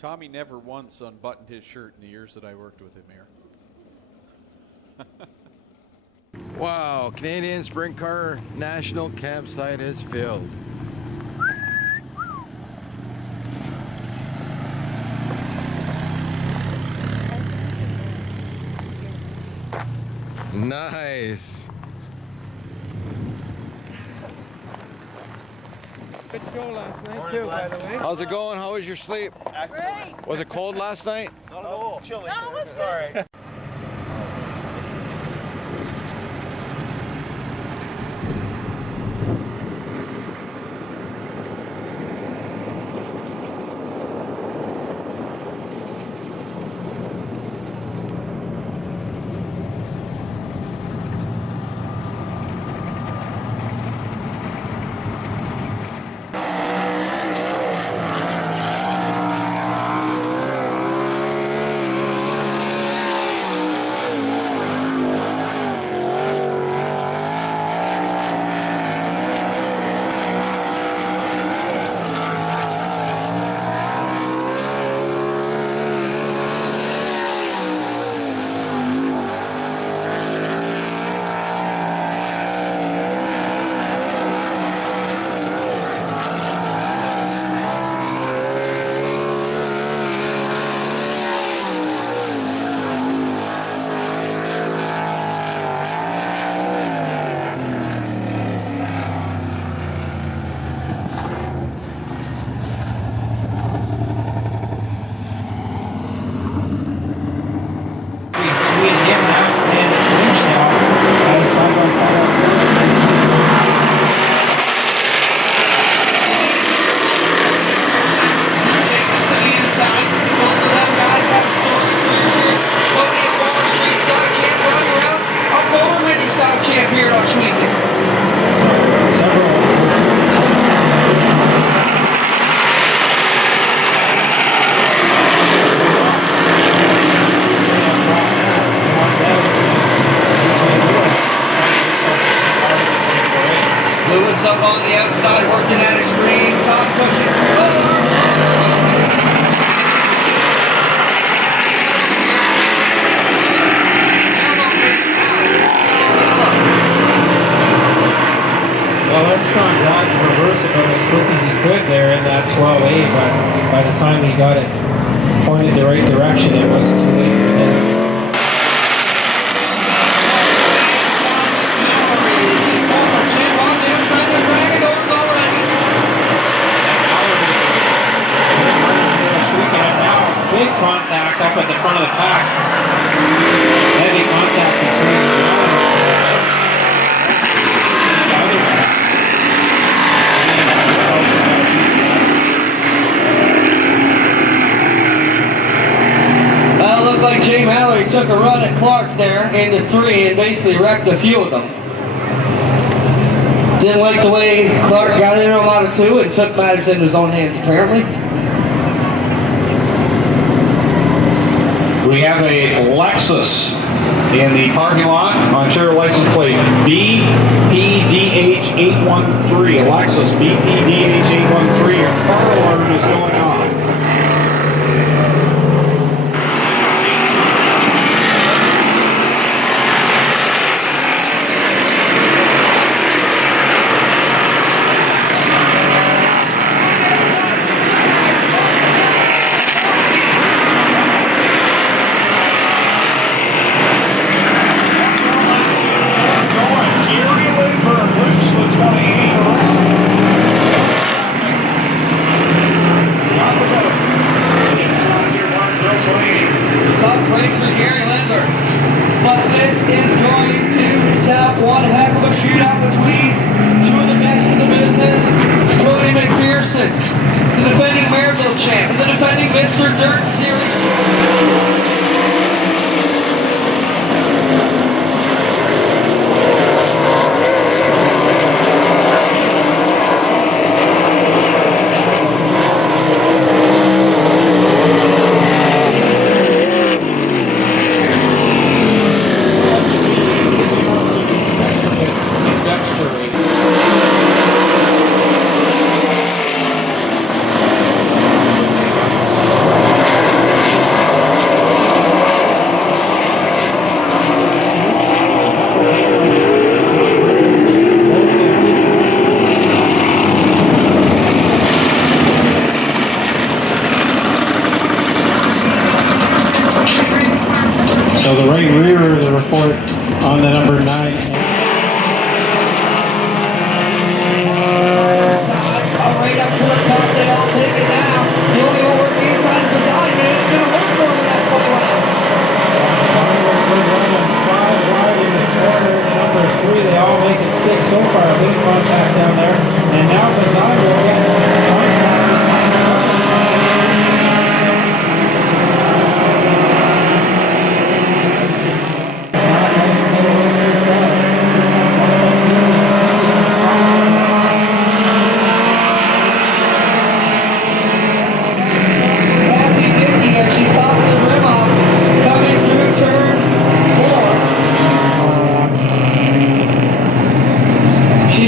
Tommy never once unbuttoned his shirt in the years that I worked with him here. Wow, Canadian Sprint Car National Campsite is filled. Nice. Good show last night too, by the way. How's it going? How was your sleep? Great. Was it cold last night? Not at all. Chilly. No, it was All right. Lewis up on the outside, working at extreme, top pushing. Well, Armstrong got reversible as quick as he could there in that 12A, but by the time he got it pointed the right direction, it was too late for him. Big contact up at the front of the pack. Heavy contact between the Well, it looked like Jay Mallory took a run at Clark there into 3 and basically wrecked a few of them. Didn't like the way Clark got into him out of 2 and took matters into his own hands apparently. We have a Lexus in the parking lot, Ontario license plate BPDH813. Lexus BPDH813. A car alarm is going off. The defending Maryville champ, the defending Mr. Dirt Series drivers report on the number 9. Right up to the top, they all take it now. The only one working inside beside me, it's going to work for me, that's what he wants. Five wide in the corner, number 3. They all make it stick so far. Big contact down there. And now Bazai will get contact.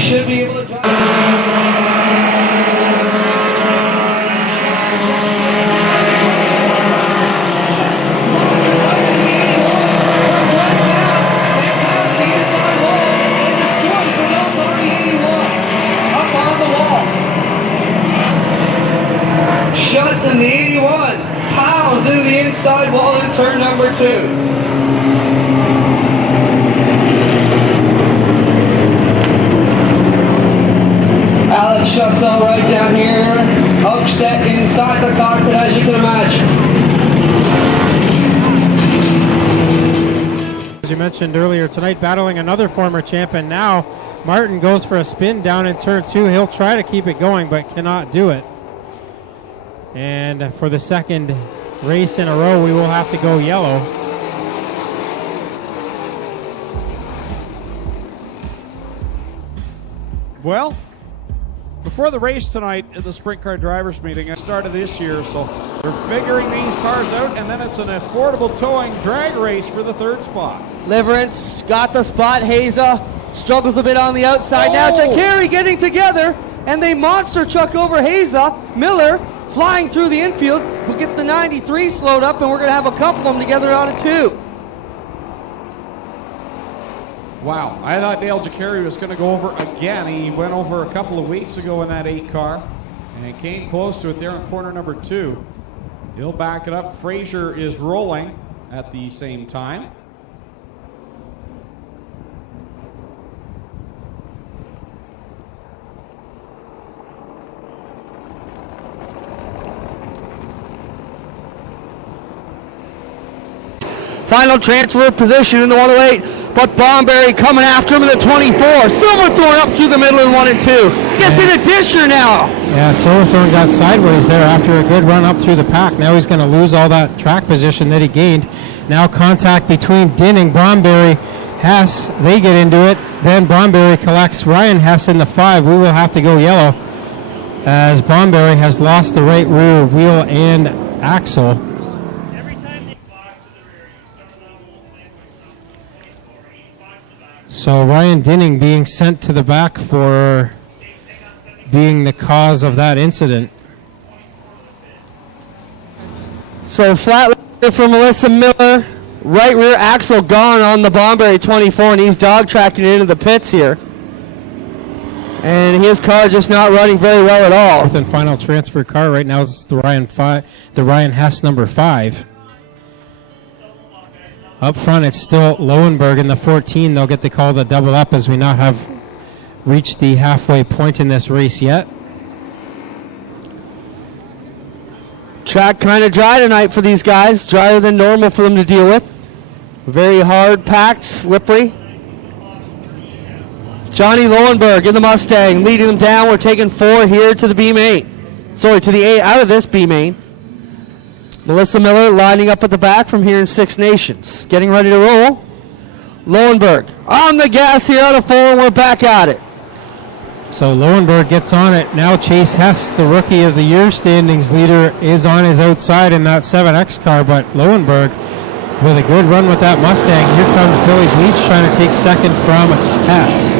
Should be able to drive. Shuts in the 81, pounds into the inside wall in turn number 2. Alex shuts all right down here, upset inside the cockpit as you can imagine. As you mentioned earlier tonight, battling another former champion now. Martin goes for a spin down in turn 2. He'll try to keep it going but cannot do it. And for the second race in a row, we will have to go yellow. Well, before the race tonight at the Sprint Car Drivers Meeting, I started this year, so they're figuring these cars out, and then it's an affordable towing drag race for the 3rd spot. Liverance got the spot. Haza struggles a bit on the outside. Now Jacari getting together, and they monster truck over Haza. Miller flying through the infield. We'll get the 93 slowed up, and we're going to have a couple of them together on a 2. Wow, I thought Dale Jacari was going to go over again. He went over a couple of weeks ago in that 8 car, and he came close to it there in corner number 2. He'll back it up. Frazier is rolling at the same time. Final transfer position in the 108, but Bomberry coming after him in the 24. Silverthorne up through the middle in 1 and 2. Gets in a disher now. Yeah, Silverthorne got sideways there after a good run up through the pack. Now he's going to lose all that track position that he gained. Now contact between Dinning, Bromberry, Hess. They get into it. Then Bromberry collects Ryan Hess in the 5. We will have to go yellow as Bromberry has lost the right rear wheel and axle. So Ryan Dinning being sent to the back for being the cause of that incident. So flat from Melissa Miller. Right rear axle gone on the Bomberry 24, and he's dog tracking into the pits here. And his car just not running very well at all. Fourth and final transfer car right now is the Ryan Hess number 5. Up front, it's still Lowenberg in the 14. They'll get the call to double up as we not have reached the halfway point in this race yet. Track kind of dry tonight for these guys. Drier than normal for them to deal with. Very hard packed, slippery. Johnny Lowenberg in the Mustang leading them down. We're taking 4 here to the B main. Sorry, to the 8 out of this B main. Melissa Miller lining up at the back from here in Six Nations. Getting ready to roll. Lowenberg on the gas here out of 4, and we're back at it. So Lowenberg gets on it. Now Chase Hess, the Rookie of the Year standings leader, is on his outside in that 7X car, but Lowenberg with a good run with that Mustang. Here comes Billy Bleach trying to take second from Hess.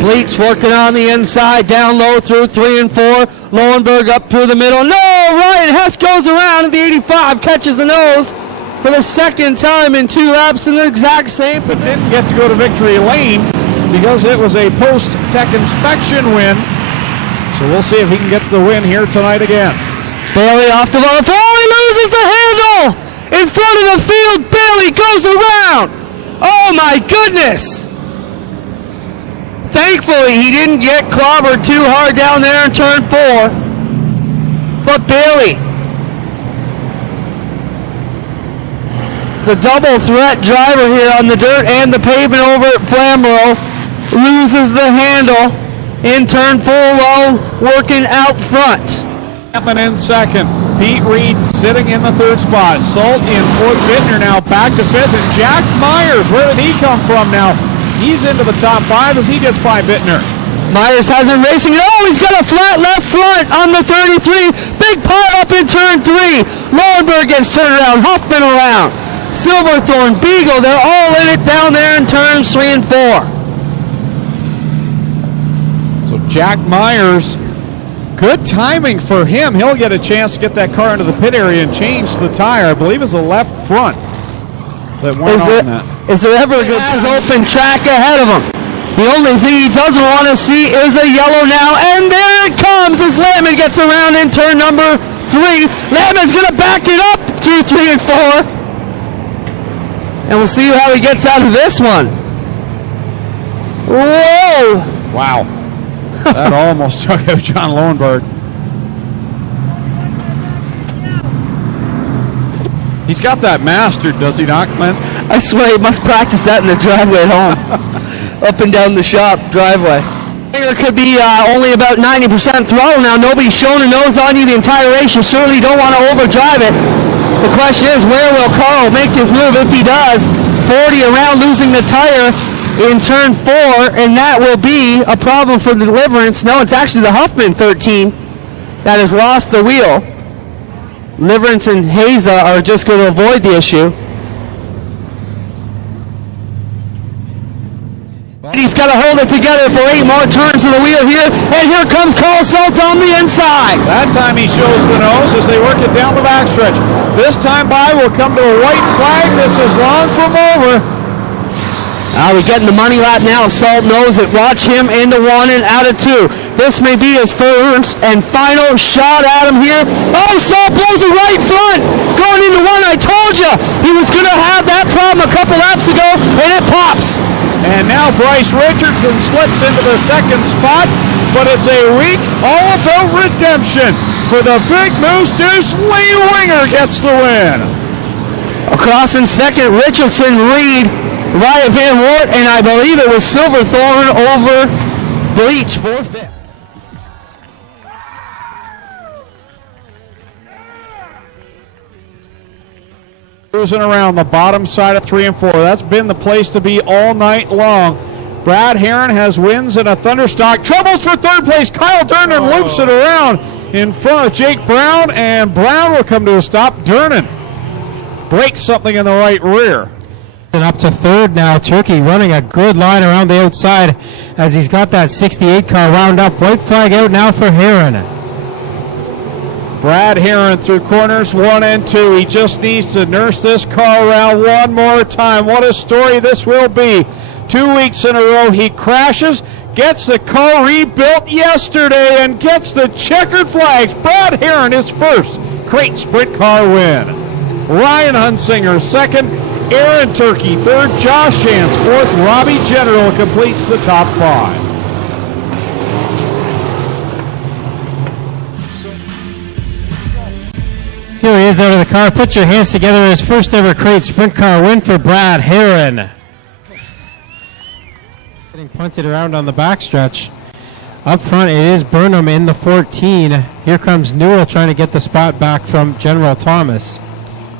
Bleach working on the inside, down low through 3 and 4. Lowenberg up through the middle. No, Ryan Hess goes around in the 85, catches the nose for the second time in 2 laps in the exact same. But didn't get to go to victory lane because it was a post-tech inspection win. So we'll see if he can get the win here tonight again. Bailey off the ball. Oh, he loses the handle in front of the field. Bailey goes around. Oh my goodness! Thankfully, he didn't get clobbered too hard down there in turn 4. But Bailey, the double threat driver here on the dirt and the pavement over at Flamborough, loses the handle in turn 4 while working out front. Chapman in second. Pete Reed sitting in the third spot. Salt in fourth. Bittner now back to fifth. And Jack Myers, where did he come from now? He's into the top 5 as he gets by Bittner. Myers has been racing. Oh, he's got a flat left front on the 33. Big pile up in turn 3. Lowenberg gets turned around. Huffman around. Silverthorne, Beagle, they're all in it down there in turns 3 and 4. So Jack Myers, good timing for him. He'll get a chance to get that car into the pit area and change the tire. I believe it's the left front that went on that. Is there ever a good open track ahead of him? The only thing he doesn't want to see is a yellow now, and there it comes as Lampman gets around in turn number 3. Lampman's going to back it up through 3 and 4. And we'll see how he gets out of this one. Whoa! Wow. That almost took out John Lowenberg. He's got that mastered, does he not, Clint? I swear he must practice that in the driveway at home. Up and down the shop driveway. It could be only about 90% throttle now. Nobody's shown a nose on you the entire race. You certainly don't want to overdrive it. The question is, where will Carl make his move if he does? 40 around, losing the tire in turn 4, and that will be a problem for the Deliverance. No, it's actually the Huffman 13 that has lost the wheel. Deliverance and Haza are just going to avoid the issue. He's got to hold it together for 8 more turns of the wheel here, and here comes Carl Salt on the inside. That time he shows the nose as they work it down the backstretch. This time by will come to a white flag. This is long from over. We're getting the money lap now. Salt knows it. Watch him into 1 and out of 2. This may be his first and final shot at him here. Oh, Salt blows it right front. Going into 1, I told you he was going to have that problem a couple laps ago, and it pops. And now Bryce Richardson slips into the second spot, but it's a week all about redemption for the Big Moose Deuce. Lee Winger gets the win. Across in second, Richardson, Reed, Ryan Van Wart, and I believe it was Silverthorne over Bleach for 5th. Cruising around the bottom side of 3 and 4. That's been the place to be all night long. Brad Herron has wins in a Thunderstock. Troubles for third place. Kyle Durnan loops it around in front of Jake Brown, and Brown will come to a stop. Durnan breaks something in the right rear. And up to third now. Turkey running a good line around the outside as he's got that 68 car wound up. White flag out now for Herron. Brad Herron through corners 1 and 2. He just needs to nurse this car around one more time. What a story this will be. 2 weeks in a row he crashes, gets the car rebuilt yesterday, and gets the checkered flags. Brad Herron is first crate sprint car win. Ryan Hunsinger second. Aaron Turkey third. Josh Shantz fourth. Robbie General completes the top 5. Here he is out of the car. Put your hands together. His first ever crate sprint car win for Brad Herron. Getting punted around on the backstretch. Up front, it is Burnham in the 14. Here comes Newell trying to get the spot back from General Thomas.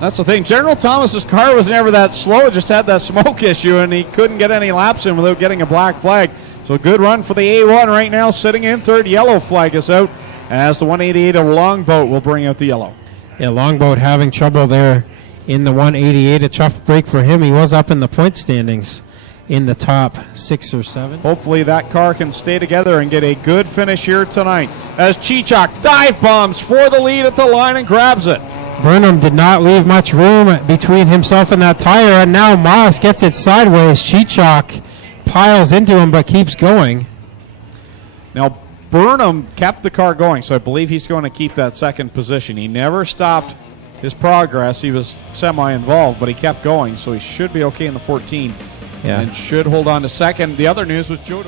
That's the thing. General Thomas's car was never that slow. It just had that smoke issue, and he couldn't get any laps in without getting a black flag. So good run for the A1 right now, sitting in third. Yellow flag is out as the 188 of Longboat will bring out the yellow. Yeah, Longboat having trouble there in the 188. A tough break for him. He was up in the point standings in the top 6 or 7. Hopefully that car can stay together and get a good finish here tonight as Chichok dive bombs for the lead at the line and grabs it. Burnham did not leave much room between himself and that tire, and now Moss gets it sideways. Chichok piles into him but keeps going. Now Burnham kept the car going, so I believe he's going to keep that second position. He never stopped his progress. He was semi-involved, but he kept going, so he should be okay in the 14. Yeah. and should hold on to second. The other news was Joe.